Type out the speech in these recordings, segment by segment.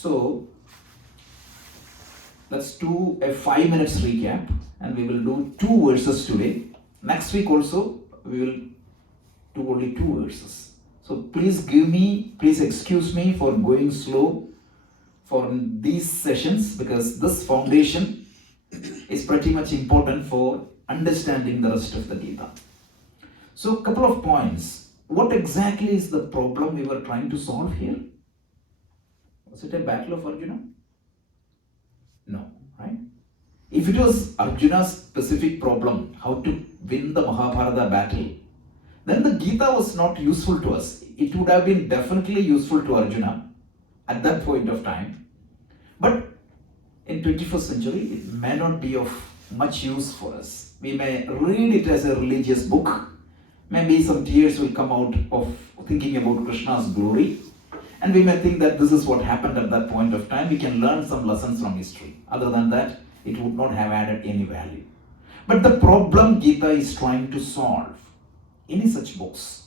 So let's do a 5 minutes recap, and we will do 2 verses today. Next week also we will do only 2 verses. So please excuse me for going slow for these sessions, because this foundation is pretty much important for understanding the rest of the Gita. So a couple of points. What exactly is the problem we were trying to solve here? Was it a battle of Arjuna? No, right? If it was Arjuna's specific problem, how to win the Mahabharata battle, then the Gita was not useful to us. It would have been definitely useful to Arjuna at that point of time. But in 21st century, it may not be of much use for us. We may read it as a religious book. Maybe some tears will come out of thinking about Krishna's glory. And we may think that this is what happened at that point of time. We can learn some lessons from history. Other than that, it would not have added any value. But the problem Gita is trying to solve, any such books,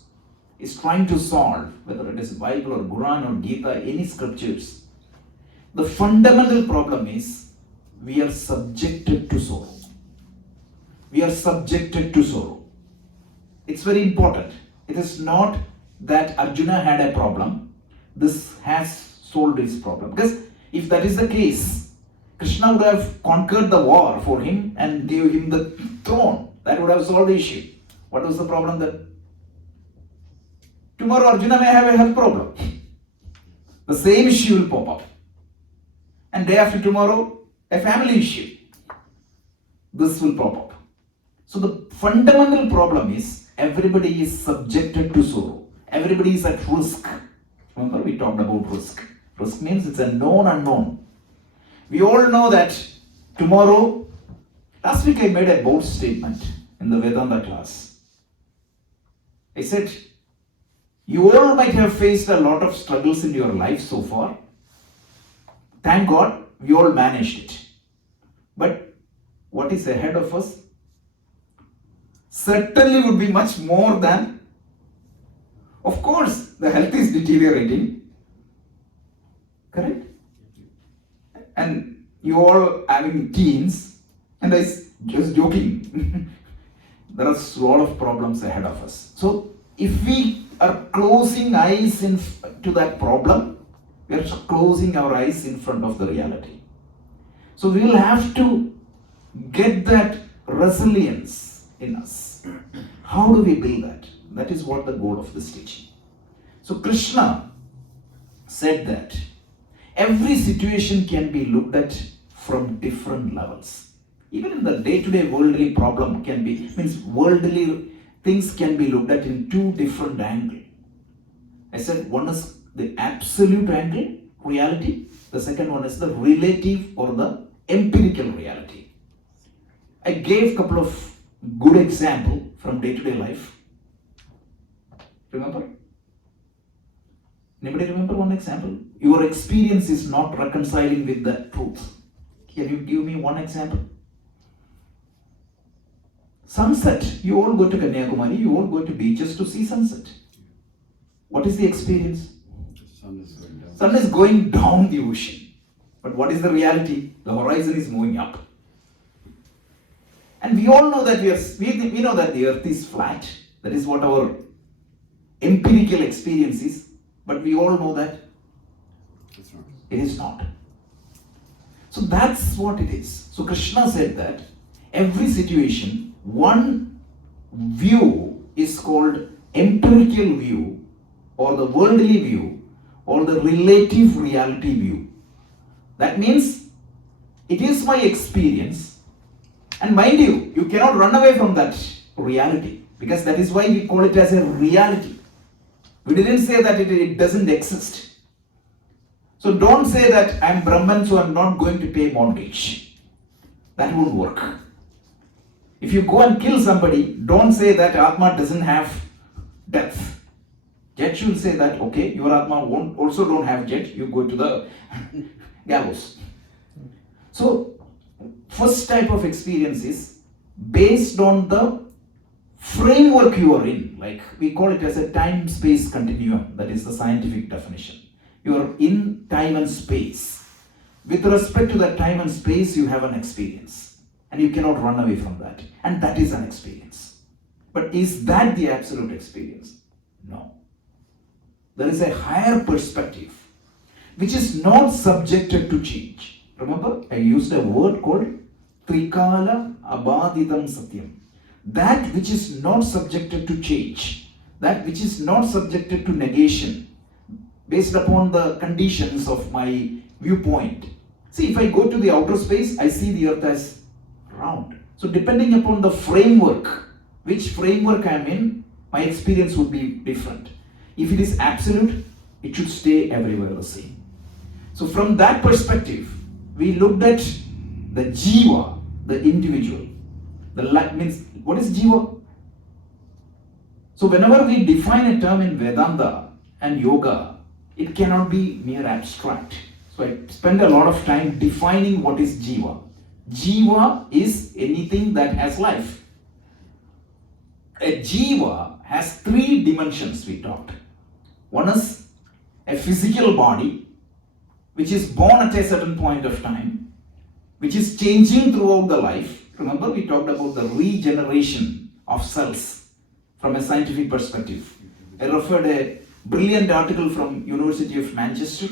is trying to solve, whether it is Bible or Quran or Gita, any scriptures, the fundamental problem is we are subjected to sorrow. We are subjected to sorrow. It's very important. It is not that Arjuna had a problem. This has solved his problem. Because if that is the case, Krishna would have conquered the war for him and gave him the throne. That would have solved the issue. What was the problem then? Tomorrow Arjuna may have a health problem. The same issue will pop up. And day after tomorrow, a family issue. This will pop up. So the fundamental problem is everybody is subjected to sorrow. Everybody is at risk. Remember, we talked about risk. Risk means it's a known unknown. We all know that tomorrow, last week I made a bold statement in the Vedanta class. I said, you all might have faced a lot of struggles in your life so far. Thank God, we all managed it. But what is ahead of us certainly would be much more than. Of course, the health is deteriorating. Correct? And you all having teens, and I just joking. There are a lot of problems ahead of us. So, if we are closing eyes to that problem, we are closing our eyes in front of the reality. So, we will have to get that resilience in us. How do we build that? That is what the goal of this teaching. So Krishna said that every situation can be looked at from different levels. Even in the day-to-day worldly problem worldly things can be looked at in 2 different angles. I said one is the absolute angle, reality. The second one is the relative or the empirical reality. I gave a couple of good examples from day-to-day life. Remember? Anybody remember one example? Your experience is not reconciling with the truth. Can you give me one example? Sunset. You all go to Kanyakumari, you all go to beaches to see sunset. What is the experience? Sun is going down the ocean. But what is the reality? The horizon is moving up. And we all know that we know that the earth is flat. That is what our empirical experience is, but we all know that it is not. So that's what it is. So Krishna said that every situation, one view is called empirical view, or the worldly view, or the relative reality view. That means it is my experience, and mind you, you cannot run away from that reality, because that is why we call it as a reality. We didn't say that it doesn't exist. So don't say that I'm Brahman, so I'm not going to pay mortgage. That won't work. If you go and kill somebody, don't say that Atma doesn't have death. Judge will say that, okay, your Atma also don't have jet, you go to the gallows. So, first type of experience is based on the framework you are in. Like we call it as a time-space continuum. That is the scientific definition. You are in time and space. With respect to that time and space, you have an experience. And you cannot run away from that. And that is an experience. But is that the absolute experience? No. There is a higher perspective, which is not subjected to change. Remember, I used a word called Trikala Abaditam Satyam. That which is not subjected to change, that which is not subjected to negation, based upon the conditions of my viewpoint. See, if I go to the outer space, I see the earth as round. So depending upon the framework, which framework I am in, my experience would be different. If it is absolute, it should stay everywhere the same. So from that perspective, we looked at the jiva, the individual. The means, what is jiva? So whenever we define a term in Vedanta and yoga, it cannot be mere abstract. So I spend a lot of time defining what is jiva. Jiva is anything that has life. A jiva has three dimensions, we talked. One is a physical body, which is born at a certain point of time, which is changing throughout the life. Remember, we talked about the regeneration of cells from a scientific perspective. I referred a brilliant article from University of Manchester.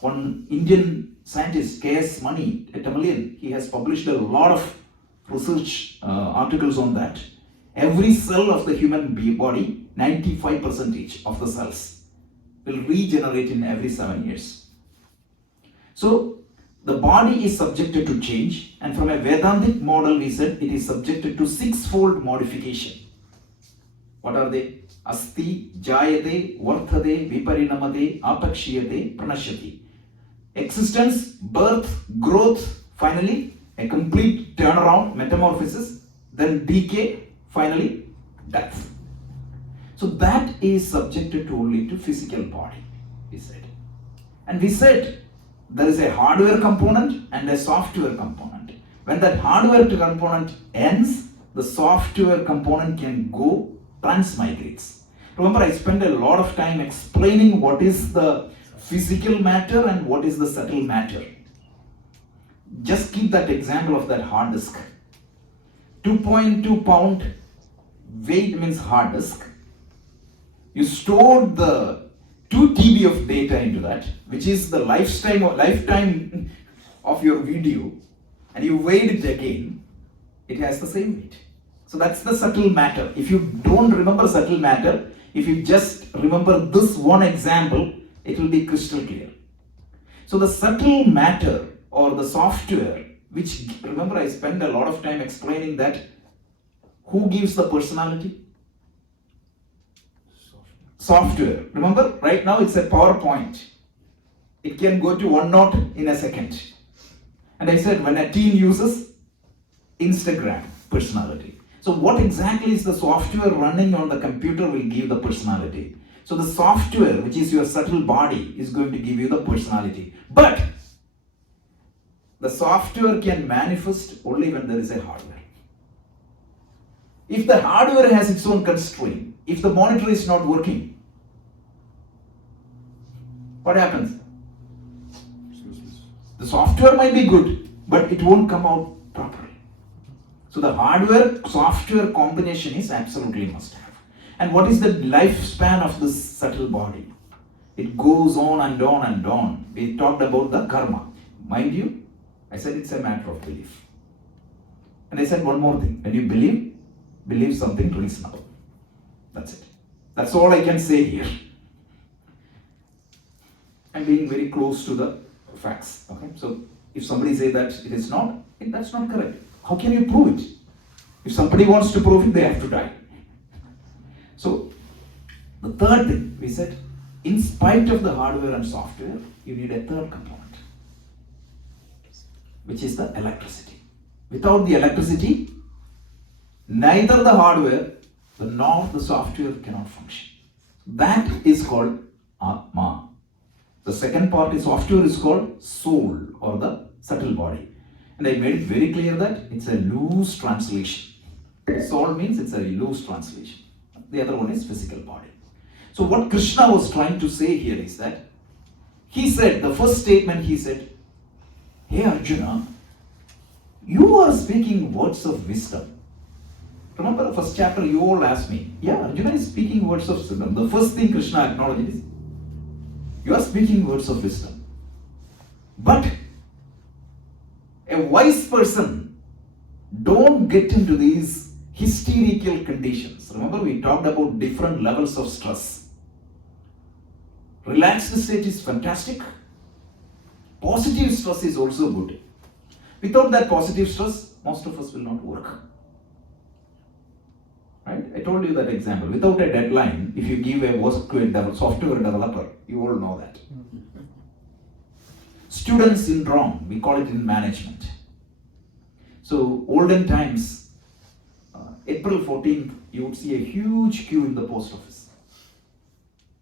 One Indian scientist, K.S. Mani, a Tamilian, he has published a lot of research articles on that. Every cell of the human body, 95% of the cells, will regenerate in every 7 years. So, the body is subjected to change, and from a Vedantic model, we said it is subjected to sixfold modification. What are they? Asti, Jayate, Varthade, Viparinamade, Apakshiyate, Pranashyati. Existence, birth, growth, finally a complete turnaround, metamorphosis, then decay, finally death. So that is subjected to only to physical body, we said. And we said there is a hardware component and a software component. When that hardware component ends, the software component can go transmigrates. Remember, I spent a lot of time explaining what is the physical matter and what is the subtle matter. Just keep that example of that hard disk. 2.2 pound weight means hard disk. You stored the 2 TB of data into that, which is the lifetime of your video, and you weighed it again, it has the same weight. So that's the subtle matter. If you don't remember subtle matter, if you just remember this one example, it will be crystal clear. So the subtle matter or the software, which, remember, I spent a lot of time explaining that who gives the personality? Software. Remember, right now it's a PowerPoint. It can go to one note in a second. And I said when a teen uses Instagram, personality. So what exactly is the software running on the computer will give the personality. So the software, which is your subtle body, is going to give you the personality. But the software can manifest only when there is a hardware. If the hardware has its own constraint, if the monitor is not working, what happens? The software might be good, but it won't come out properly. So the hardware-software combination is absolutely must have. And what is the lifespan of this subtle body? It goes on and on and on. We talked about the karma. Mind you, I said it's a matter of belief. And I said one more thing. When you believe something reasonable. That's it. That's all I can say here. I'm being very close to the facts. Okay. So if somebody says that it is not, that's not correct. How can you prove it? If somebody wants to prove it, they have to die. So the third thing, we said, in spite of the hardware and software, you need a third component, which is the electricity. Without the electricity, neither the hardware nor the software cannot function. That is called Atma. The second part is software is called soul or the subtle body. And I made it very clear that it's a loose translation. Soul means it's a loose translation. The other one is physical body. So what Krishna was trying to say here is that he said, the first statement he said, "Hey Arjuna, you are speaking words of wisdom." Remember the first chapter, you all asked me, yeah, Arjuna is speaking words of wisdom. The first thing Krishna acknowledges is, you are speaking words of wisdom. But a wise person don't get into these hysterical conditions. Remember, we talked about different levels of stress. Relaxed state is fantastic. Positive stress is also good. Without that positive stress, most of us will not work. Right? I told you that example. Without a deadline, if you give a work to a software developer, you all know that. Student syndrome, we call it in management. So, olden times, April 14th, you would see a huge queue in the post office.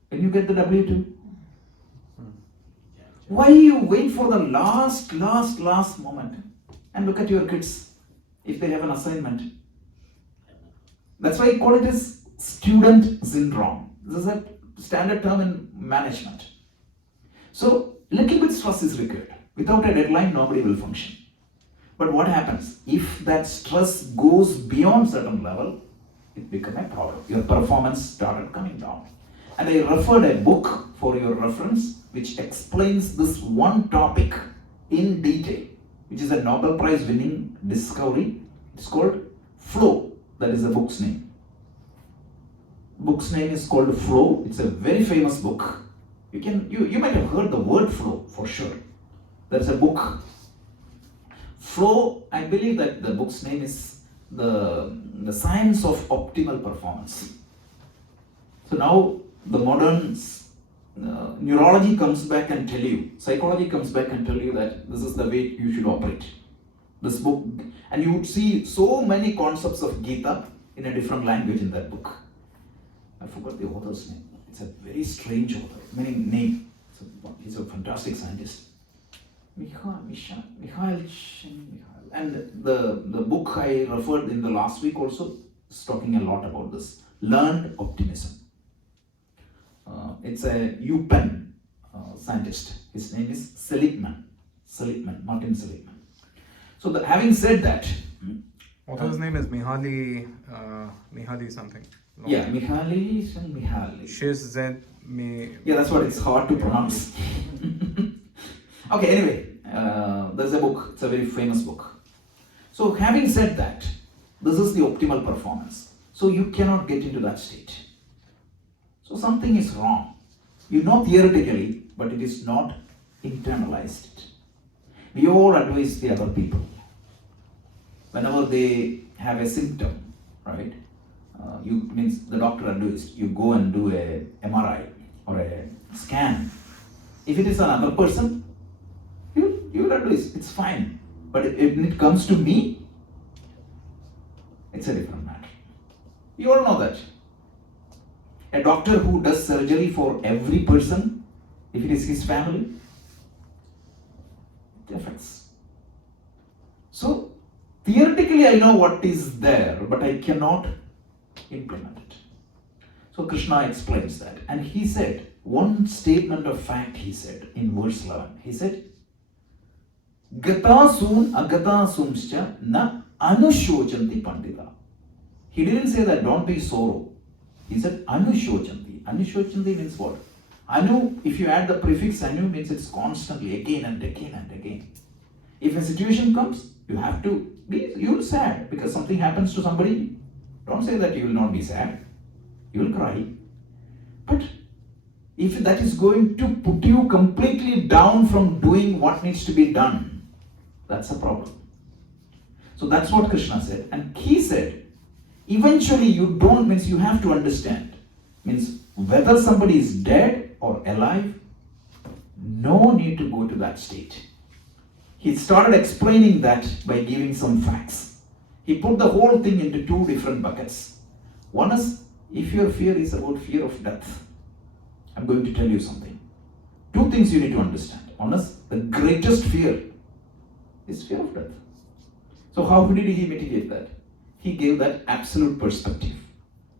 When you get the W2, why you wait for the last moment and look at your kids if they have an assignment? That's why I call it as student syndrome. This is a standard term in management. So, little bit stress is required. Without a deadline, nobody will function. But what happens? If that stress goes beyond certain level, it becomes a problem. Your performance started coming down. And I referred a book for your reference, which explains this one topic in detail, which is a Nobel Prize winning discovery. It's called Flow. That is the book's name. Book's name is called Flow. It's a very famous book. You might have heard the word flow for sure. There's a book. Flow, I believe that the book's name is the Science of Optimal Performance. So now the modern neurology comes back and tell you, psychology comes back and tell you that this is the way you should operate. This book, and you would see so many concepts of Gita in a different language in that book. I forgot the author's name. It's a very strange author, meaning name. He's a fantastic scientist. Michael. And the book I referred in the last week also is talking a lot about this. Learned optimism. It's a UPenn scientist. His name is Martin Seligman. So having said that, author's name is Mihaly something. No. Yeah, Mihaly. She's Z. Yeah, that's what it's hard to pronounce. Okay, anyway, there's a book. It's a very famous book. So having said that, this is the optimal performance. So you cannot get into that state. So something is wrong. You know theoretically, but it is not internalized. We all advise the other people. Whenever they have a symptom, right? Means the doctor advised you go and do a MRI or a scan. If it is another person, you will advise it's fine. But if it comes to me, it's a different matter. You all know that. A doctor who does surgery for every person, if it is his family, it affects. So, theoretically I know what is there, but I cannot implement it. So Krishna explains that. And he said, one statement of fact he said in verse 11. He said, Gata soon agata sumscha na anushojanti pandita. He didn't say that don't be sorrow. He said anushojanti. Anushojanti means what? Anu, if you add the prefix anu, means it's constantly again and again and again. If a situation comes, you have to be, you'll sad because something happens to somebody. Don't say that you will not be sad. You will cry. But if that is going to put you completely down from doing what needs to be done, that's a problem. So that's what Krishna said. And he said, eventually you don't, means you have to understand. Means whether somebody is dead or alive, no need to go to that state. He started explaining that by giving some facts. He put the whole thing into two different buckets. One is, if your fear is about fear of death, I'm going to tell you something. Two things you need to understand. One is, the greatest fear is fear of death. So how did he mitigate that? He gave that absolute perspective.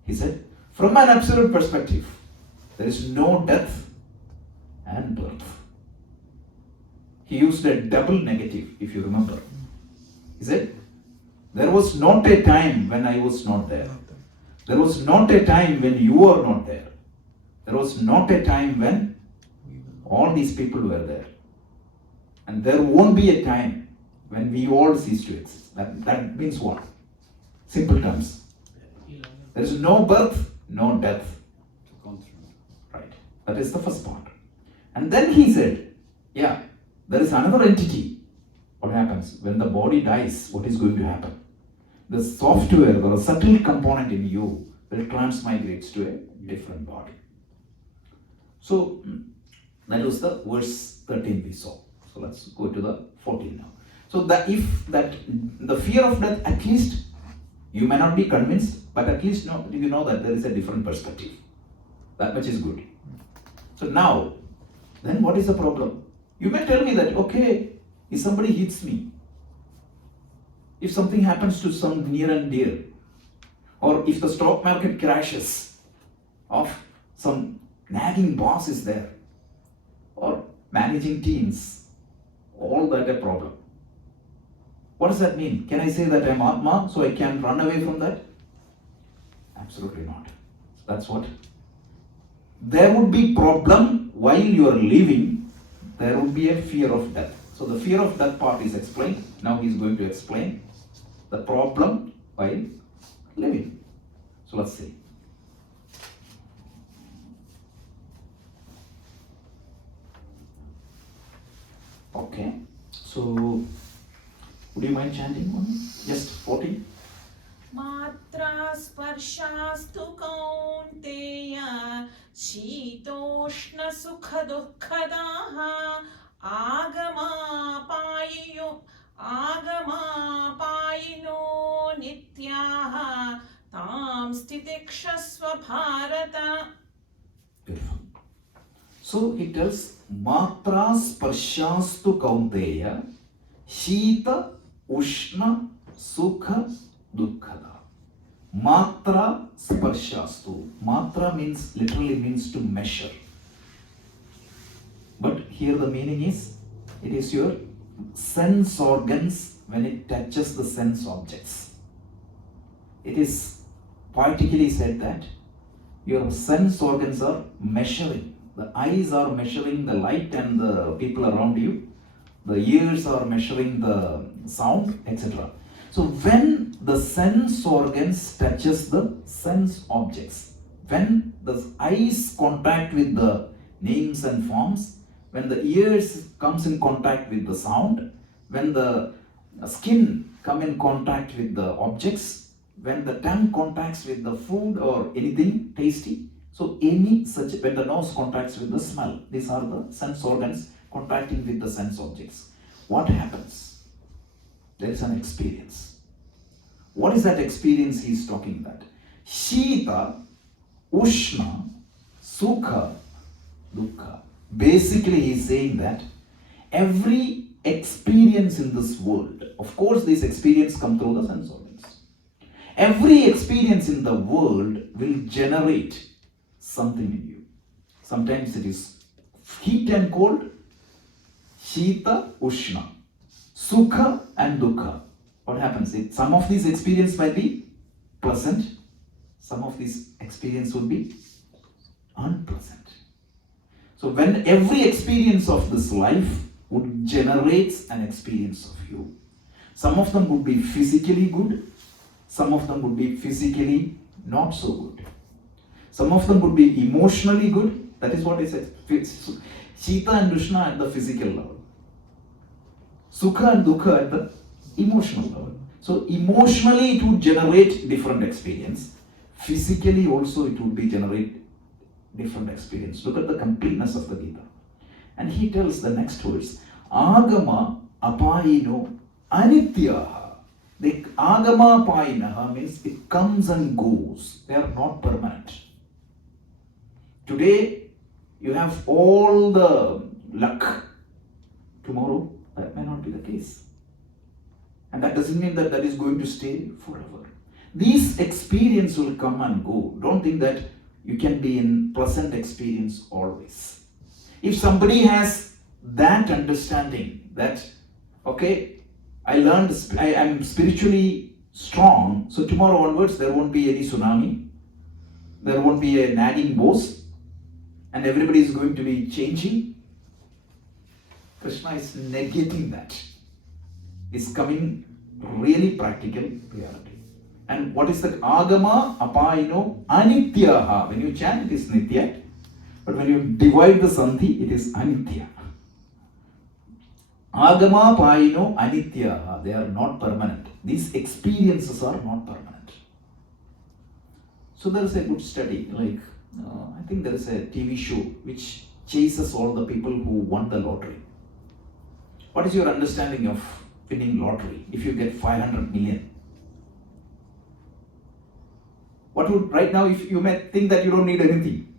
He said, from an absolute perspective, there is no death and birth. he used a double negative, if you remember. He said, there was not a time when I was not there. There was not a time when you are not there. There was not a time when all these people were there. And there won't be a time when we all cease to exist. That means what? Simple terms. There is no birth, no death. Right. That is the first part. And then he said, yeah, there is another entity. What happens? When the body dies, what is going to happen? The software or a subtle component in you will transmigrate to a different body. So that was the verse 13 we saw. So let's go to the 14 now. So the fear of death, at least you may not be convinced, but at least you know that there is a different perspective. That much is good. So now, then what is the problem? You may tell me that, okay, if somebody hits me, if something happens to some near and dear, or if the stock market crashes, or some nagging boss is there, or managing teams, all that a problem. What does that mean? Can I say that I'm Atma, so I can run away from that? Absolutely not. That's what? There would be problem while you are living, there would be a fear of death. So the fear of death part is explained. Now he's going to explain the problem while living. So let's see. Okay. So would you mind chanting one? Just 14. Matra sparshastu kaunteya shitoshna sukha dukkadaha agama payino nityaha tam stitikshasva bharata. Beautiful. So he tells Matra sparshastu kaunteya shita ushna sukha dukkada. Matra sparshastu. Matra literally means to measure. But here the meaning is, it is your sense organs when it touches the sense objects. It is poetically said that your sense organs are measuring. The eyes are measuring the light and the people around you. The ears are measuring the sound, etc. So when the sense organs touches the sense objects, when the eyes contact with the names and forms, when the ears comes in contact with the sound, when the skin come in contact with the objects, when the tongue contacts with the food or anything tasty, so when the nose contacts with the smell, these are the sense organs contacting with the sense objects. What happens? There is an experience. What is that experience he is talking about? Shita, Ushna, Sukha, Dukkha. Basically he is saying that every experience in this world, of course this experience comes through the sense organs. Every experience in the world will generate something in you. Sometimes it is heat and cold, Shita, Ushna, Sukha and Dukkha. What happens? Some of these experiences might be pleasant, some of these experiences would be unpleasant. So when every experience of this life would generate an experience of you, some of them would be physically good, some of them would be physically not so good. Some of them would be emotionally good. That is what I said. Shita and Ushna at the physical level. Sukha and Dukkha at the emotional level. So emotionally it would generate different experience. Physically also it would be generate different experience. Look at the completeness of the Gita. And he tells the next verse, Agama apayino anityaha. The agama apayinaha means it comes and goes. They are not permanent. Today you have all the luck. Tomorrow that may not be the case. And that doesn't mean that is going to stay forever. These experiences will come and go. Don't think that you can be in pleasant experience always. If somebody has that understanding that, okay, I learned, I am spiritually strong, so tomorrow onwards there won't be any tsunami, there won't be a nagging boss, and everybody is going to be changing. Krishna is negating that. It's coming really practical reality. And what is the agama apayino anityaha? When you chant, it is nitya, but when you divide the sandhi, it is anitya. Agama apayino anityaha. They are not permanent. These experiences are not permanent. So there is a good study, like I think there is a TV show which chases all the people who won the lottery. What is your understanding of winning lottery if you get 500 million? What would, right now, if you may think that you don't need anything.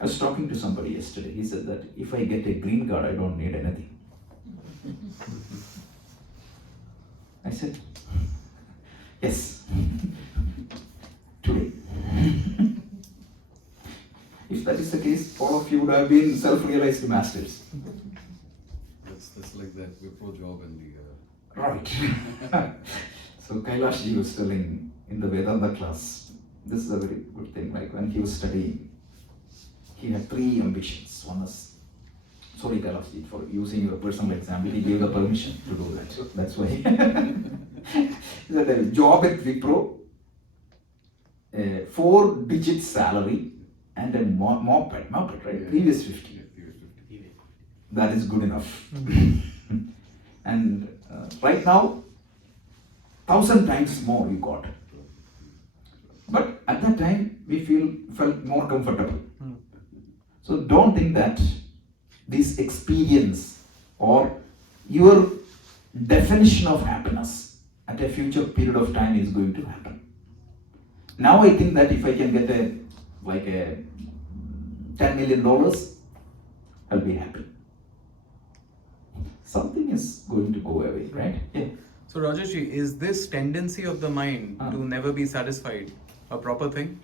I was talking to somebody yesterday. He said that if I get a green card, I don't need anything. I said, yes, today. If that is the case, all of you would have been self-realized masters. That's like that Wipro job and the... Right. So Kailash ji was telling in the Vedanta class, this is a very good thing, like when he was studying, he had 3 ambitions. One is, sorry Kailash ji for using your personal example, he gave the permission to do that. That's why. He said a job at Wipro, a 4-digit salary, and a moped, right? Yeah. Previous 50. Yeah, previous 50. That is good enough. And right now, 1,000 times more you got. But at that time, we felt more comfortable. So don't think that this experience or your definition of happiness at a future period of time is going to happen. Now I think that if I can get a $10 million, I'll be happy. Something is going to go away, right? Yeah. So Rajesh, is this tendency of the mind to never be satisfied a proper thing?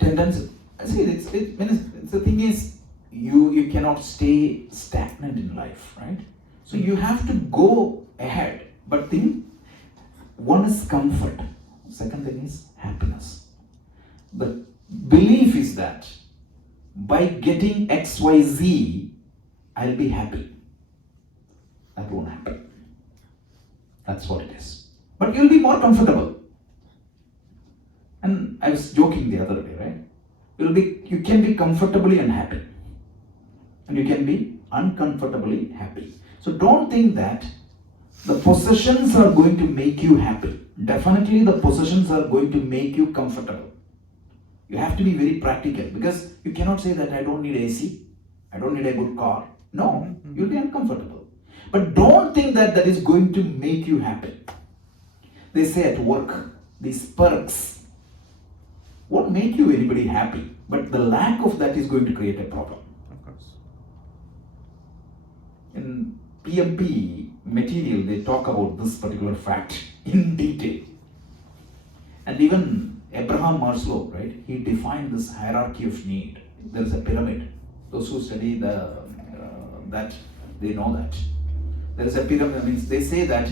Tendency. See, the thing is, you cannot stay stagnant in life, right? So you have to go ahead. But one is comfort. Second thing is happiness. The belief is that by getting XYZ, I'll be happy. That won't happen. That's what it is. But you'll be more comfortable. And I was joking the other day, right? You can be comfortably unhappy. And you can be uncomfortably happy. So don't think that the possessions are going to make you happy. Definitely the possessions are going to make you comfortable. You have to be very practical, because you cannot say that I don't need AC, I don't need a good car. No, you'll be uncomfortable. But don't think that that is going to make you happy. They say at work, these perks won't make you anybody happy, but the lack of that is going to create a problem. Of course. In PMP material, they talk about this particular fact in detail. And even Abraham Maslow, right, he defined this hierarchy of need. There is a pyramid. Those who study that, they know that. There is a pyramid, means they say that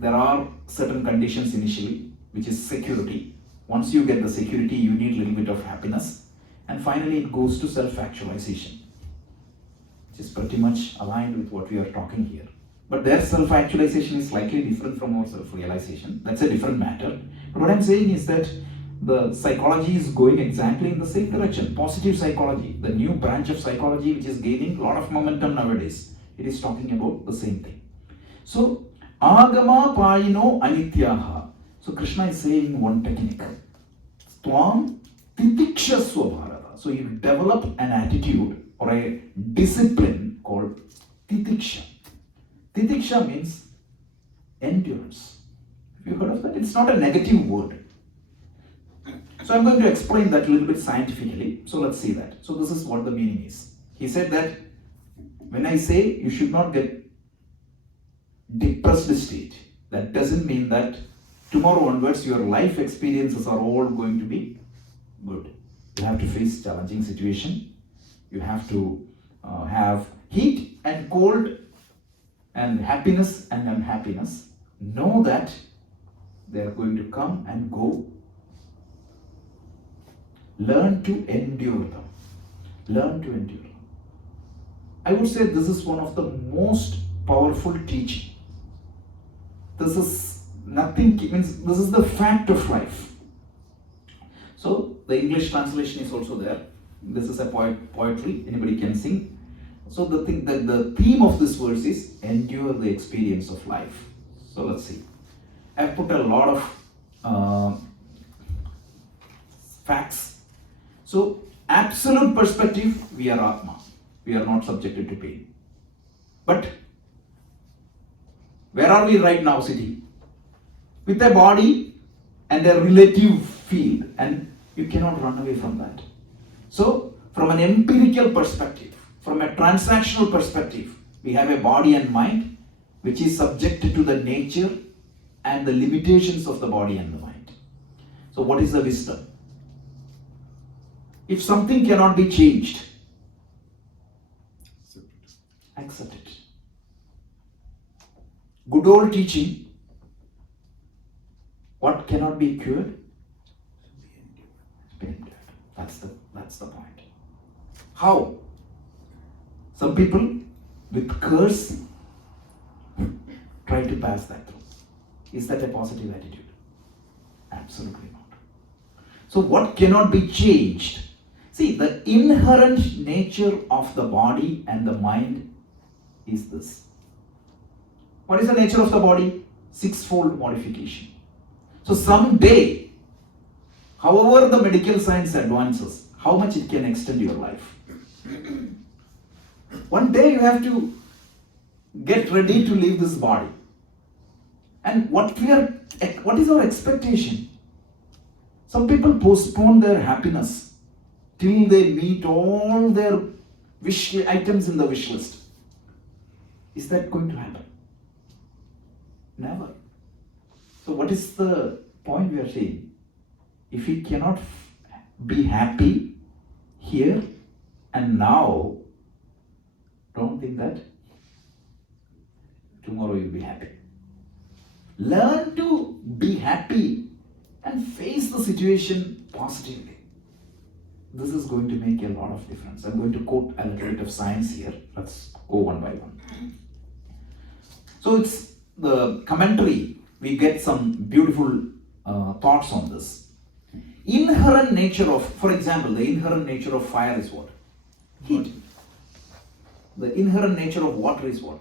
there are certain conditions initially, which is security. Once you get the security, you need a little bit of happiness. And finally, it goes to self-actualization, which is pretty much aligned with what we are talking here. But their self-actualization is slightly different from our self-realization. That's a different matter. But what I'm saying is that the psychology is going exactly in the same direction. Positive psychology, the new branch of psychology which is gaining a lot of momentum nowadays, it is talking about the same thing. So, agama payino anityaha. So Krishna is saying one technique. Tvam titikshasva bharata. So you develop an attitude or a discipline called titiksha. Titiksha means endurance. Have you heard of that? It's not a negative word. So I'm going to explain that a little bit scientifically. So let's see that. So this is what the meaning is. He said that when I say you should not get depressed state, that doesn't mean that tomorrow onwards your life experiences are all going to be good. You have to face challenging situation. You have to have heat and cold and happiness and unhappiness. Know that they are going to come and go. Learn to endure them. Learn to endure them. I would say this is one of the most powerful teaching. This is nothing, means this is the fact of life. So the English translation is also there. This is a poetry, anybody can sing. So the theme of this verse is endure the experience of life. So let's see. I've put a lot of facts. So absolute perspective, we are Atma. We are not subjected to pain. But where are we right now sitting? With a body and a relative field, and you cannot run away from that. So from an empirical perspective, from a transactional perspective, we have a body and mind which is subjected to the nature and the limitations of the body and the mind. So what is the wisdom? If something cannot be changed, accept it. Good old teaching, what cannot be cured? Be endured. That's the point. How? Some people with curse try to pass that through. Is that a positive attitude? Absolutely not. So what cannot be changed? See, the inherent nature of the body and the mind is this. What is the nature of the body? Sixfold modification. So someday, however the medical science advances, how much it can extend your life. One day you have to get ready to leave this body. And what is our expectation? Some people postpone their happiness till they meet all their wish items in the wish list. Is that going to happen? Never. So what is the point we are saying? If we cannot be happy here and now, don't think that tomorrow you'll be happy. Learn to be happy and face the situation positively. This is going to make a lot of difference. I'm going to quote a little bit of science here. Let's go one by one. So it's the commentary. We get some beautiful thoughts on this. Inherent nature of, for example, the inherent nature of fire is what? Heat. The inherent nature of water is what?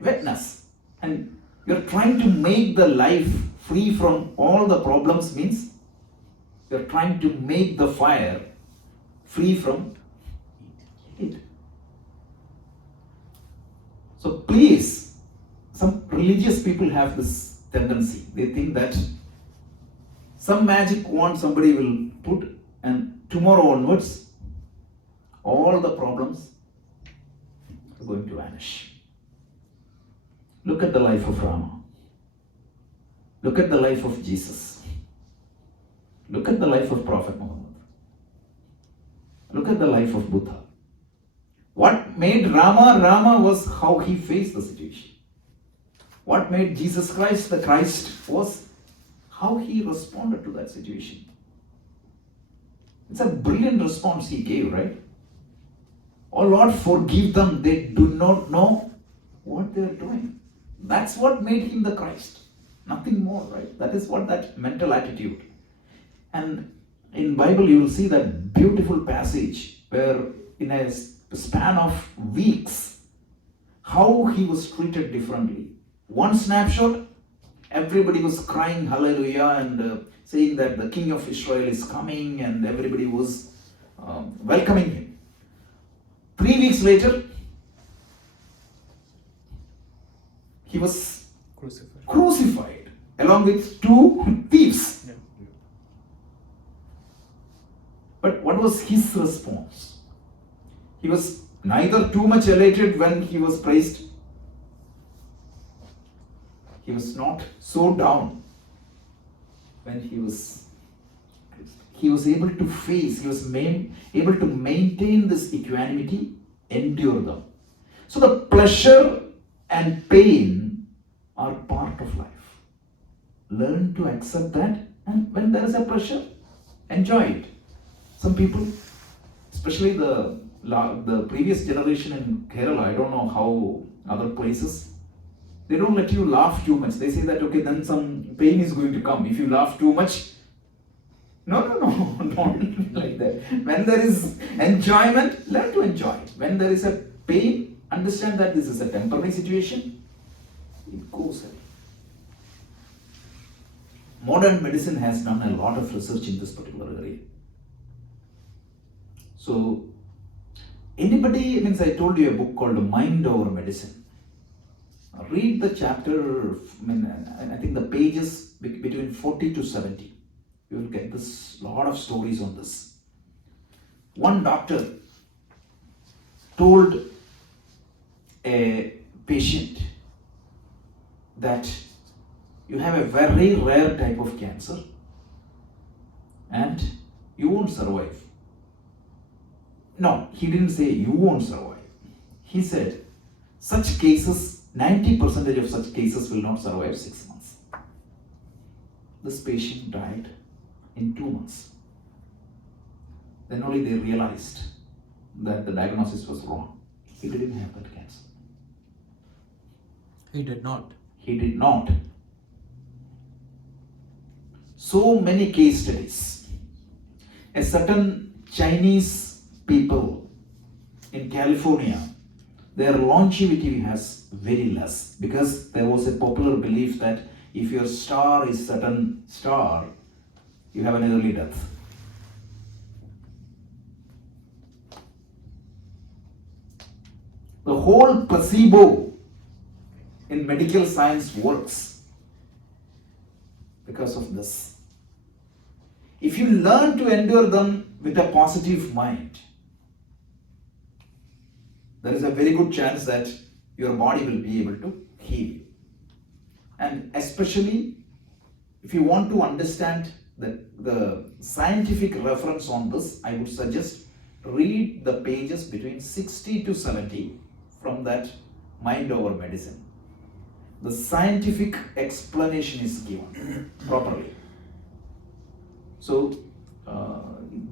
Wetness. And you're trying to make the life free from all the problems, means you're trying to make the fire free from heat. So please, some religious people have this tendency. They think that some magic wand somebody will put, and tomorrow onwards, all the problems are going to vanish. Look at the life of Rama. Look at the life of Jesus. Look at the life of Prophet Muhammad. Look at the life of Buddha. What made Rama was how he faced the situation. What made Jesus Christ the Christ was how he responded to that situation. It's a brilliant response he gave, right? Oh Lord, forgive them. They do not know what they are doing. That's what made him the Christ. Nothing more, right? That is what that mental attitude. And in Bible you will see that beautiful passage where in a span of weeks, how he was treated differently. One snapshot, everybody was crying hallelujah and saying that the King of Israel is coming, and everybody was welcoming him. 3 weeks later, he was crucified along with 2 thieves. Yeah. But what was his response? He was neither too much elated when he was praised. He was not so down when he was praised. he was able to face, he was able to maintain this equanimity, endure them. So the pleasure and pain are part of life. Learn to accept that, and when there is a pleasure, enjoy it. Some people, especially the previous generation in Kerala, I don't know how other places, they don't let you laugh too much. They say that, okay, then some pain is going to come if you laugh too much. No, not like that. When there is enjoyment, learn to enjoy. When there is a pain, understand that this is a temporary situation. It goes away. Modern medicine has done a lot of research in this particular area. So, anybody, means I told you a book called Mind Over Medicine. Read the chapter, I think the pages between 40 to 70. You will get this lot of stories on this. One doctor told a patient that you have a very rare type of cancer and you won't survive. No, he didn't say you won't survive. He said such cases, 90% of such cases will not survive 6 months. This patient died in 2 months. Then only they realized that the diagnosis was wrong. He didn't have that cancer. He did not. He did not. So many case studies. A certain Chinese people in California, their longevity has very less because there was a popular belief that if your star is certain star, you have an early death. The whole placebo in medical science works because of this. If you learn to endure them with a positive mind, there is a very good chance that your body will be able to heal. And especially if you want to understand the scientific reference on this, I would suggest read the pages between 60 to 70 from that Mind Over Medicine. The scientific explanation is given properly. So,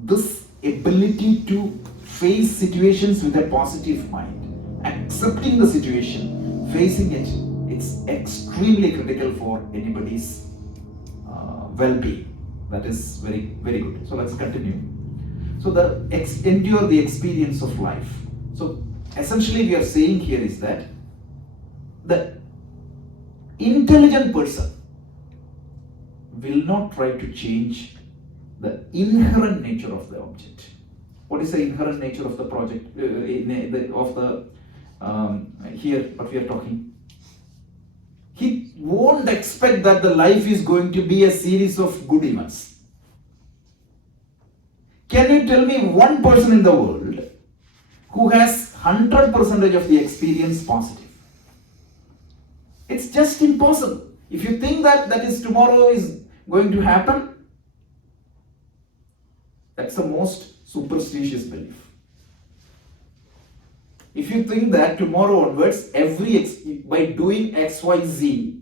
this ability to face situations with a positive mind, accepting the situation, facing it, it's extremely critical for anybody's well-being. That is very, very good. So let's continue. So endure the experience of life. So essentially we are saying here is that the intelligent person will not try to change the inherent nature of the object. What is the inherent nature of the project, here what we are talking? He won't expect that the life is going to be a series of good events. Can you tell me one person in the world who has 100% of the experience positive? It's just impossible. If you think that tomorrow is going to happen, that's the most superstitious belief. If you think that tomorrow onwards, by doing X, Y, Z,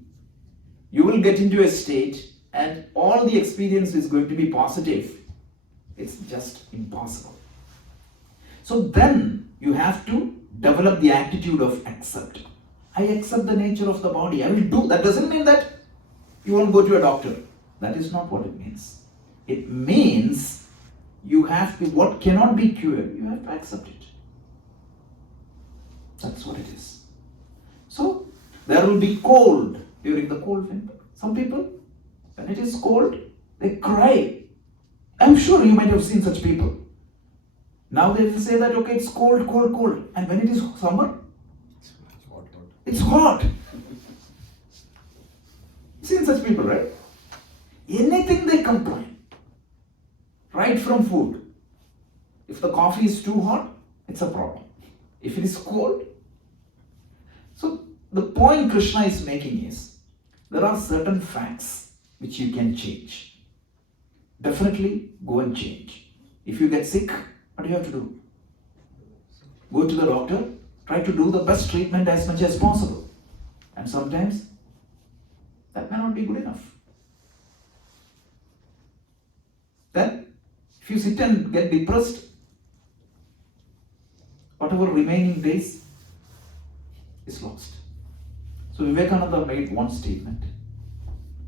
you will get into a state and all the experience is going to be positive, it's just impossible. So then you have to develop the attitude of accept. I accept the nature of the body. I will do. That doesn't mean that you won't go to a doctor. That is not what it means. It means you have to, what cannot be cured, you have to accept it. That's what it is. So, there will be cold during the cold winter. Some people, when it is cold, they cry. I'm sure you might have seen such people. Now they will say that, okay, it's cold, cold, cold. And when it is summer, it's hot. Seen such people, right? Anything they complain. Right from food. If the coffee is too hot, it's a problem. If it is cold. So the point Krishna is making is, there are certain facts which you can change. definitely go and change. If you get sick, what do you have to do? Go to the doctor, try to do the best treatment as much as possible. And sometimes that may not be good enough. Then, if you sit and get depressed, whatever remaining days is lost. So Vivekananda made one statement.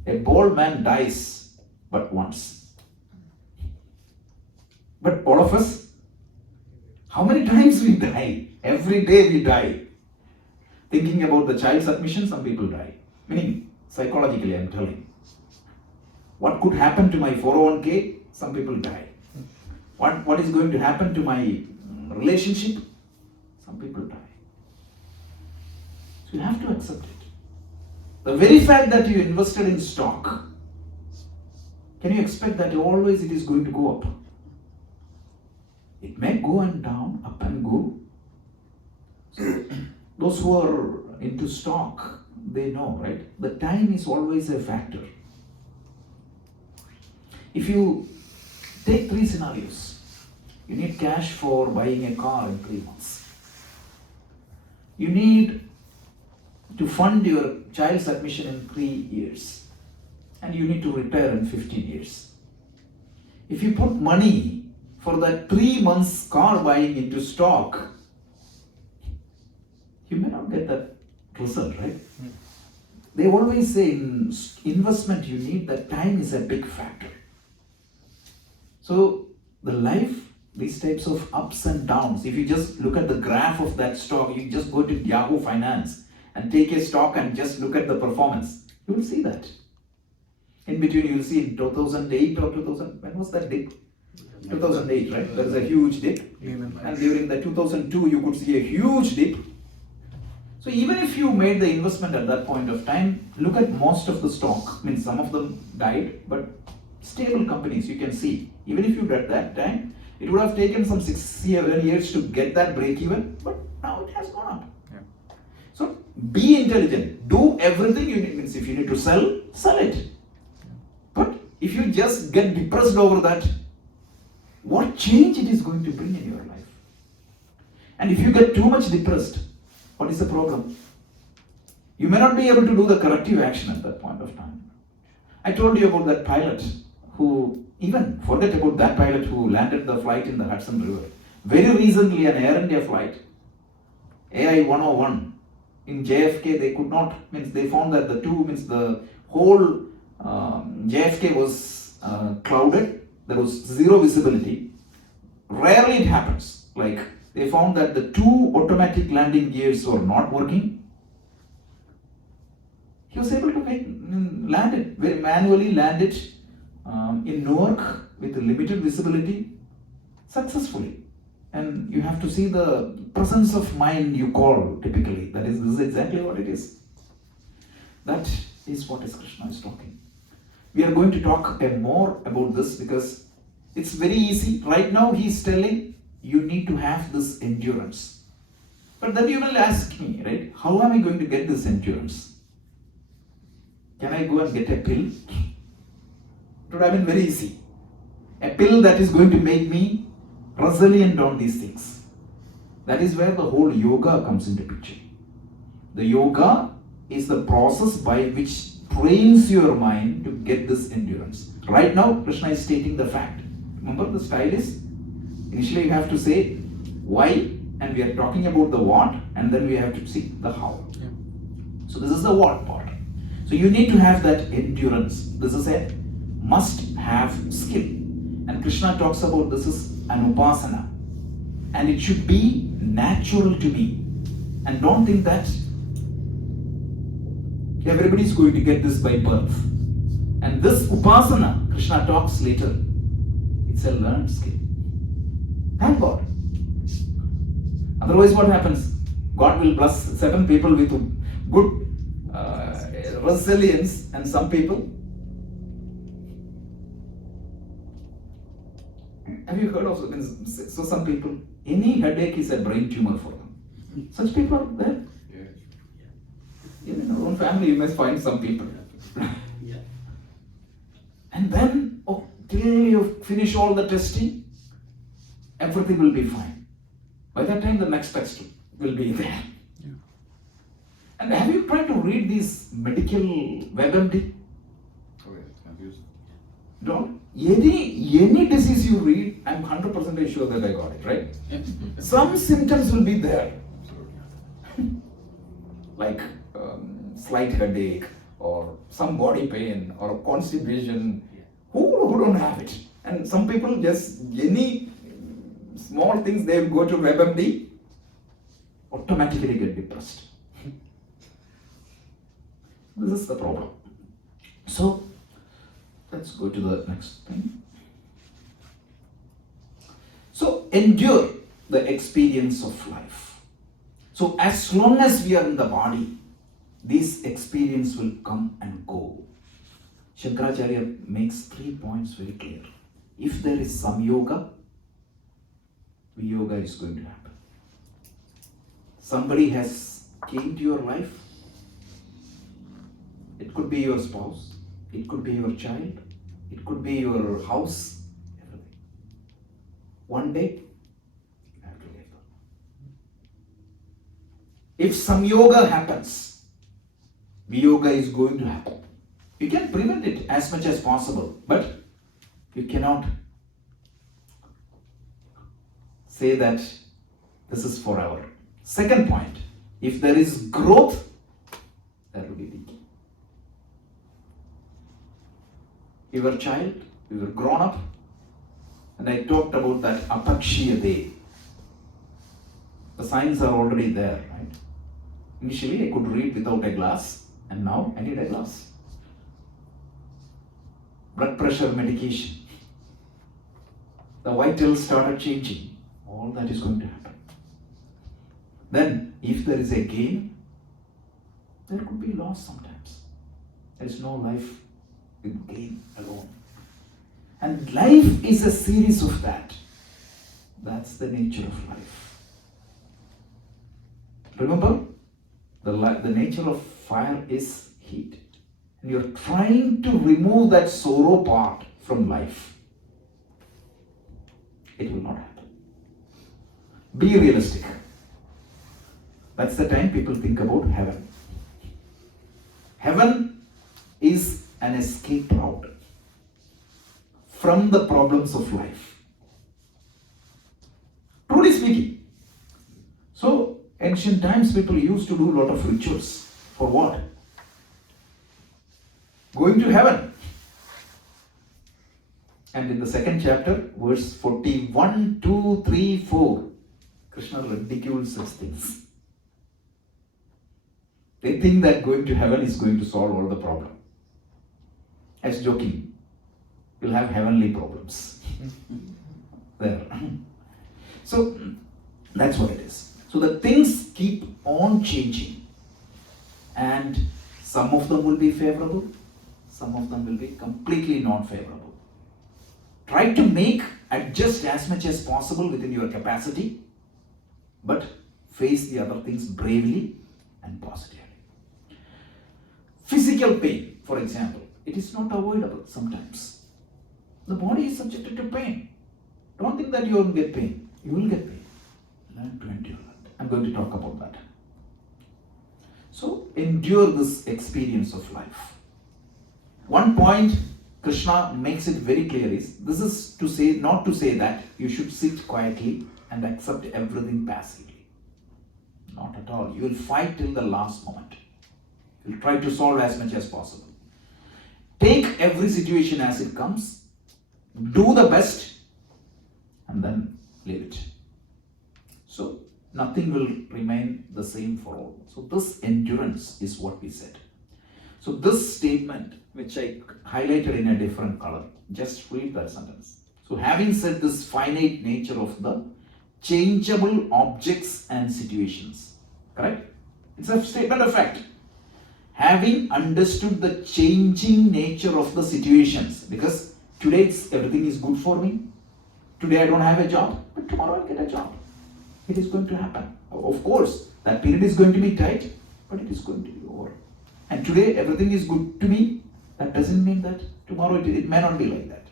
A bold man dies but once. But all of us, how many times we die? Every day we die. Thinking about the child's admission, some people die. Meaning, psychologically I am telling. What could happen to my 401k? Some people die. What is going to happen to my relationship? Some people die. So you have to accept it. The very fact that you invested in stock, can you expect that always it is going to go up? It may go and down, up and go. So those who are into stock, they know, right? The time is always a factor. If you take 3 scenarios, you need cash for buying a car in 3 months. You need to fund your child's admission in 3 years. And you need to retire in 15 years. If you put money for that 3 months car buying into stock, you may not get that result, right? They always say in investment you need that time is a big factor. So the life, these types of ups and downs, if you just look at the graph of that stock, you just go to Yahoo Finance and take a stock and just look at the performance, you will see that. In between you will see in 2008 or 2000, when was that dip? 2008, right? There is a huge dip. And during the 2002 you could see a huge dip. So even if you made the investment at that point of time, look at most of the stock. I mean, some of them died, but stable companies you can see. Even if you did that time, it would have taken some 6-7 years to get that break even, but now it has gone up. Yeah. So be intelligent. Do everything you need. Means if you need to sell, sell it. But if you just get depressed over that, what change it is going to bring in your life? And if you get too much depressed, what is the problem? You may not be able to do the corrective action at that point of time. I told you about that pilot who, even forget about that pilot who landed the flight in the Hudson River. Very recently, an Air India flight, AI 101, in JFK, they could not, means they found that the whole JFK was clouded, there was zero visibility. Rarely it happens. Like, they found that the 2 automatic landing gears were not working. He was able to land it, very manually land it in Newark with limited visibility successfully. And you have to see the presence of mind you call typically. This is exactly what it is. That is what Krishna is talking. We are going to talk more about this because it's very easy. Right now he is telling you need to have this endurance. But then you will ask me, right? How am I going to get this endurance? Can I go and get a pill? It would have been very easy. A pill that is going to make me resilient on these things. That is where the whole yoga comes into picture. The yoga is the process by which trains your mind to get this endurance. Right now, Krishna is stating the fact. Remember, the style is, initially you have to say why, and we are talking about the what, and then we have to see the how. Yeah. So this is the what part. So you need to have that endurance. This is a must-have skill. And Krishna talks about this is an upasana. And it should be natural to be. And don't think that everybody is going to get this by birth. And this upasana, Krishna talks later, it's a learned skill. Thank God. Otherwise what happens? God will bless certain people with good resilience and some people. Have you heard of so some people, any headache is a brain tumor for them. Such people are there. Even in our own family you must find some people. And then, till you finish all the testing, everything will be fine. By that time, the next text will be there. Yeah. And have you tried to read these medical WebMD? Oh yeah, it's confusing. Don't. Any disease you read, I'm 100% sure that I got it, right? Some symptoms will be there, Absolutely. like slight headache or some body pain or constipation. Who don't have it? And some people just any small things they go to WebMD, automatically get depressed. This is the problem. So let's go to the next thing. So endure the experience of life. So as long as we are in the body, this experience will come and go. Shankaracharya makes 3 points very clear. If there is some yoga, yoga is going to happen. Somebody has came to your life. It could be your spouse, it could be your child, it could be your house, everything. One day, you have to leave them. If some yoga happens, yoga is going to happen. You can prevent it as much as possible, but you cannot say that this is forever. Second point, if there is growth, there will be decay. You were a child, you were grown up, and I talked about that apakshiyate. The signs are already there, right? Initially, I could read without a glass, and now I need a glass. Blood pressure medication. The vitals started changing. All that is going to happen. Then, if there is a gain, there could be loss sometimes. There is no life with gain alone. And life is a series of that. That's the nature of life. Remember, the nature of fire is heat. And you're trying to remove that sorrow part from life. It will not happen. Be realistic. That's the time people think about heaven. Heaven is an escape route from the problems of life. Truly speaking. So, ancient times people used to do a lot of rituals. For what? Going to heaven. And in the second chapter, verse 41, 2, 3, 4, Krishna ridicules such things. They think that going to heaven is going to solve all the problem. As joking, you'll have heavenly problems. There. So, that's what it is. So the things keep on changing. And some of them will be favorable, some of them will be completely non-favorable. Try to adjust as much as possible within your capacity, but face the other things bravely and positively. Physical pain, for example, it is not avoidable sometimes. The body is subjected to pain. Don't think that you won't get pain. You will get pain. Learn to endure that. I'm going to talk about that. So, endure this experience of life. One point Krishna makes it very clear is, this is to say, not to say that you should sit quietly and accept everything passively. Not at all. You will fight till the last moment. You will try to solve as much as possible. Take every situation as it comes, do the best, and then leave it. So, nothing will remain the same for all. So, this endurance is what we said. So, this statement, which I highlighted in a different color, just read that sentence. So, having said this finite nature of the changeable objects and situations, correct? It's a statement of fact. Having understood the changing nature of the situations, because today everything is good for me, today I don't have a job, but tomorrow I'll get a job. It is going to happen. Of course, that period is going to be tight, but it is going to be over. And today everything is good to me, that doesn't mean that tomorrow it may not be like that.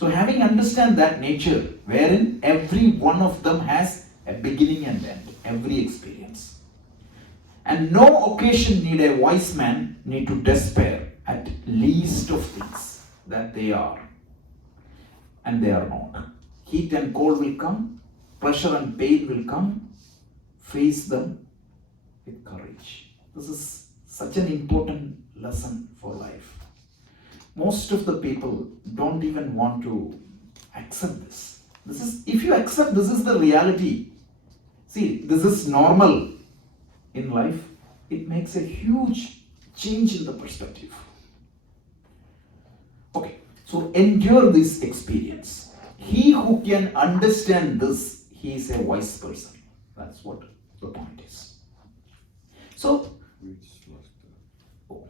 So having understand that nature, wherein every one of them has a beginning and end, every experience. And no occasion need a wise man need to despair at least of things that they are and they are not. Heat and cold will come, pleasure and pain will come. Face them with courage. This is such an important lesson for life. Most of the people don't even want to accept this. This is, if you accept this is the reality, see, this is normal in life, it makes a huge change in the perspective. Okay, so endure this experience. He who can understand this, he is a wise person. That's what the point is. So, oh,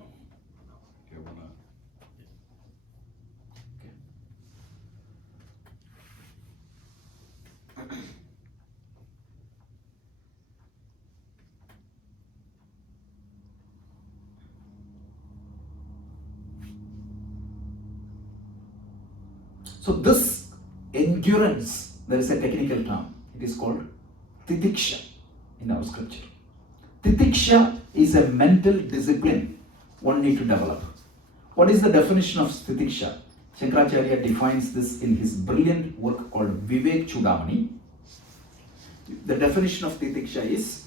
so this endurance, there is a technical term. It is called titiksha in our scripture. Titiksha is a mental discipline one need to develop. What is the definition of titiksha? Shankaracharya defines this in his brilliant work called Vivek Chudamani. The definition of titiksha is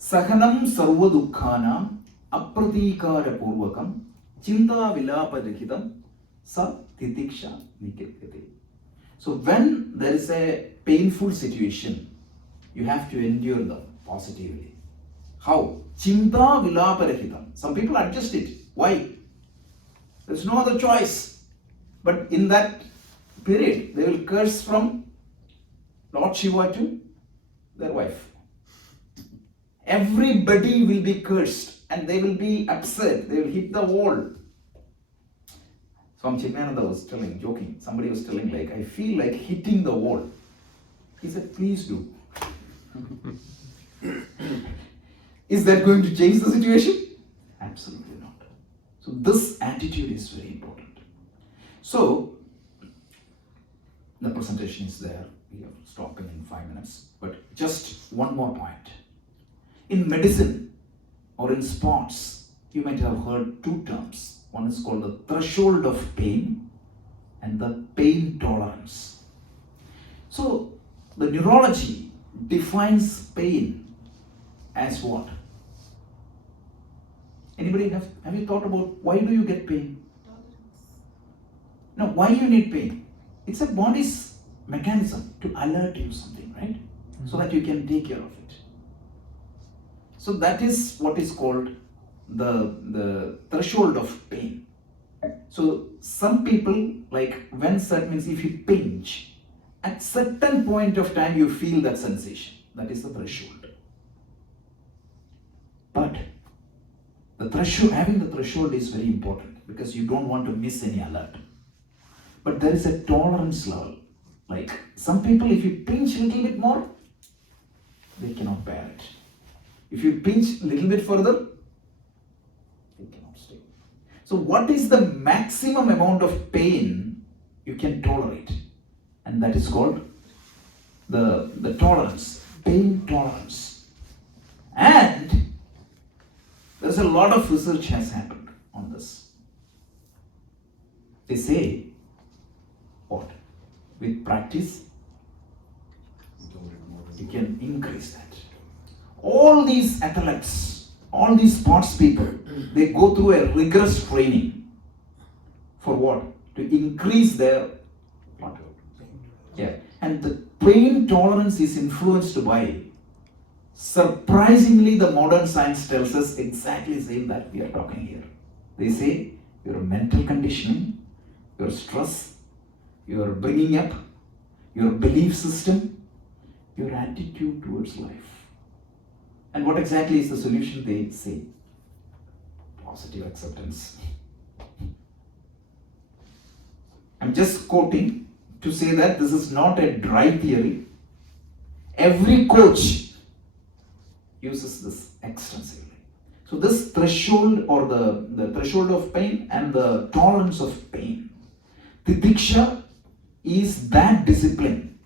Sahanam sarva dukkhanam apratikara purvakam chinta vilapa rahitam sa titiksha niketyate. So when there is a painful situation, you have to endure them positively. How? Chinta vilapa rahitam. Some people adjust it. Why? There's no other choice. But in that period, they will curse from Lord Shiva to their wife. Everybody will be cursed and they will be upset. They will hit the wall. Swami Chitmananda was telling, joking, somebody was telling, like, I feel like hitting the wall. He said, please do. Is that going to change the situation? Absolutely not. So this attitude is very important. So the presentation is there. We are stopping in 5 minutes. But just one more point. In medicine or in sports, you might have heard two terms. One is called the threshold of pain and the pain tolerance. So the neurology defines pain as what? Anybody have you thought about why do you get pain? No, why you need pain? It's a body's mechanism to alert you something, right? So that you can take care of it. So that is what is called the threshold of pain. So some people, like when certain means if you pinch, at certain point of time you feel that sensation. That is the threshold. But the threshold, having the threshold is very important because you don't want to miss any alert. But there is a tolerance level. Like some people, if you pinch a little bit more, they cannot bear it. If you pinch a little bit further, they cannot stay. So what is the maximum amount of pain you can tolerate? And that is called the tolerance, pain tolerance. And there's a lot of research has happened on this. They say, what? With practice, you can increase that. All these athletes, all these sports people, they go through a rigorous training. For what? To increase their what? Yeah. And the pain tolerance is influenced by, surprisingly, the modern science tells us exactly the same that we are talking here. They say your mental conditioning, your stress, your bringing up, your belief system, your attitude towards life. And what exactly is the solution? They say positive acceptance. I'm just quoting to say that this is not a dry theory. Every coach uses this extensively. So this threshold or the threshold of pain and the tolerance of pain. Titiksha is that discipline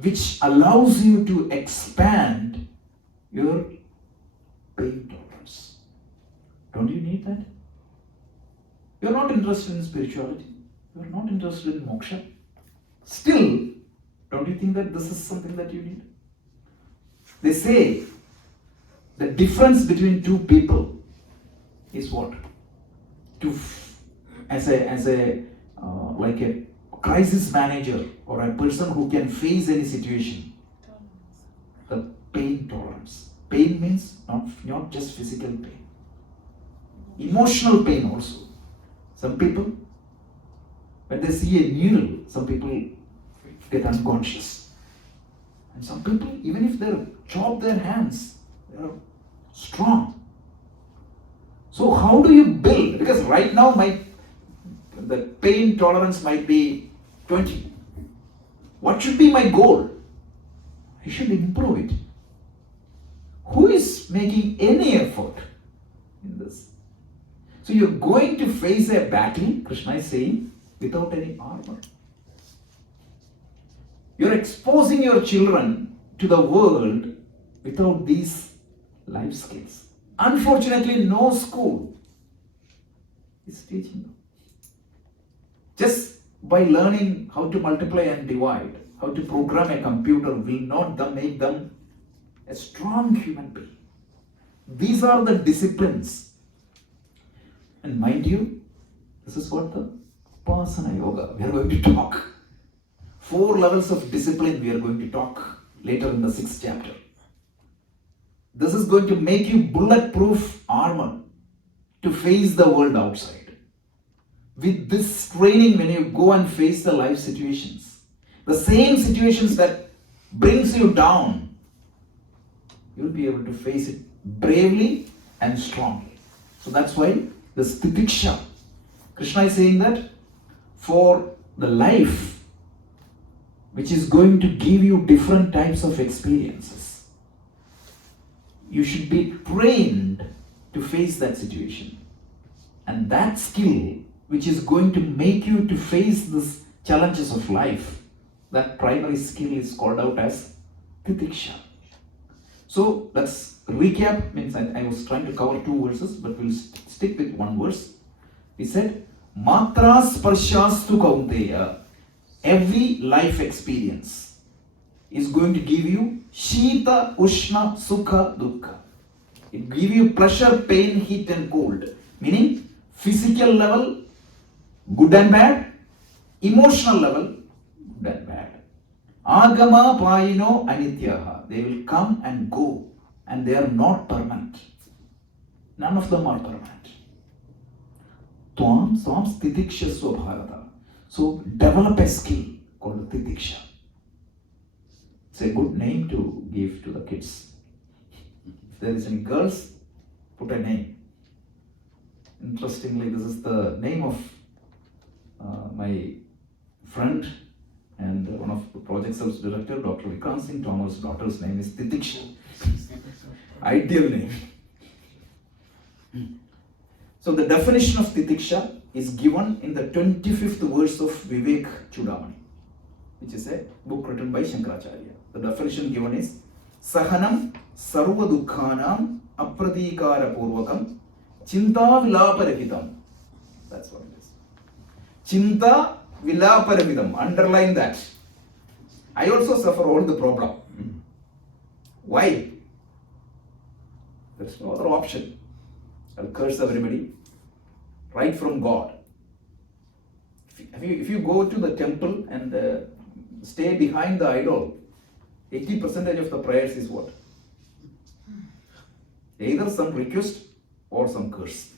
which allows you to expand your pain tolerance. Don't you need that? You're not interested in spirituality. You're not interested in moksha. Still, don't you think that this is something that you need? They say the difference between two people is what? As a like a crisis manager or a person who can face any situation, the pain tolerance. Pain means not just physical pain, emotional pain also. Some people, when they see a needle, some people get unconscious. And some people, even if they chop their hands, they are strong. So how do you build? Because right now the pain tolerance might be 20. What should be my goal? I should improve it. Who is making any effort in this? So you're going to face a battle, Krishna is saying, without any armor. You're exposing your children to the world without these life skills. Unfortunately, no school is teaching them. Just by learning how to multiply and divide, how to program a computer will not make them a strong human being. These are the disciplines. And mind you, this is what the Upasana Yoga, we are going to talk. 4 levels of discipline we are going to talk later in the 6th chapter. This is going to make you bulletproof armor to face the world outside. With this training, when you go and face the life situations, the same situations that brings you down, you'll be able to face it bravely and strongly. So that's why the Titiksha, Krishna is saying that for the life which is going to give you different types of experiences, you should be trained to face that situation. And that skill which is going to make you to face these challenges of life, that primary skill is called out as Titiksha. So let's recap. Means I was trying to cover 2 verses, but we'll stick with 1 verse. He said, Matra sparshastu kaunteya. Every life experience is going to give you Shita, Ushna, Sukha, Dukkha. It gives you pleasure, pain, heat and cold. Meaning physical level, good and bad. Emotional level, good and bad. Agama payino anityaha. They will come and go and they are not permanent. None of them are permanent. Tvam titikshasva bharata. So develop a skill called Titiksha. It's a good name to give to the kids. If there is any girls, put a name. Interestingly, this is the name of my friend and one of the project service director, Dr. Vikrant Singh Thomas' daughter's name is Titiksha. Ideal name. So the definition of Titiksha is given in the 25th verse of Vivek Chudamani, which is a book written by Shankaracharya. The definition given is Sahanam Sarva Dukkhanam Apradikara Purvakam Chinta Vilaparahitam. That's what it is. Chinta Vilaparahitam. Underline that. I also suffer all the problem. Why? There's no other option. I'll curse everybody. Right from God. If you go to the temple and stay behind the idol, 80% of the prayers is what? Either some request or some curse.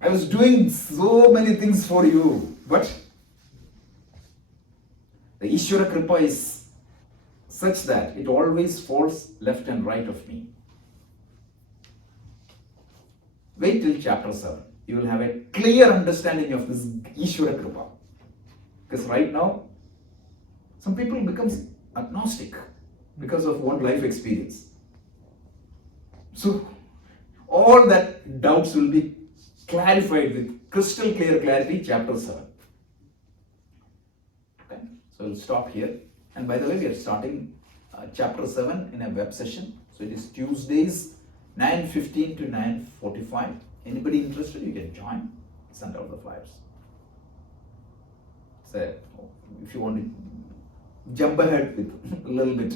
I was doing so many things for you, but the Ishvara Kripa is such that it always falls left and right of me. Wait till chapter 7. You will have a clear understanding of this Ishvara Kripa. Because right now, some people become agnostic because of one life experience. So, all that doubts will be clarified with crystal clear clarity, chapter 7. Okay, so we'll stop here. And by the way, we are starting chapter 7 in a web session. So it is Tuesdays, 9:15 to 9:45. Anybody interested, you can join. Send out the flyers. So if you want to jump ahead with a little bit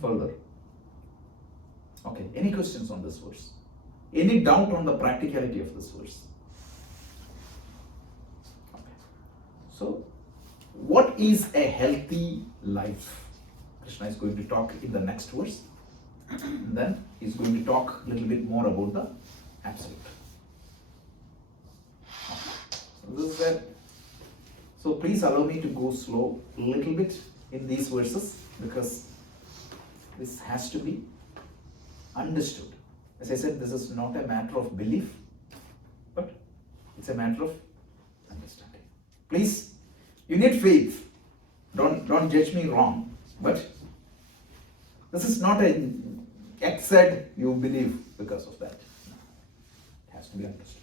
further. Okay, any questions on this verse? Any doubt on the practicality of this verse? Okay. So, what is a healthy life? Krishna is going to talk in the next verse. And then he's going to talk a little bit more about the absolute. So this is it. So please allow me to go slow a little bit in these verses because this has to be understood. As I said, this is not a matter of belief, but it's a matter of understanding. Please, you need faith. Don't judge me wrong, but this is not a X said you believe because of that. No. It has to be understood.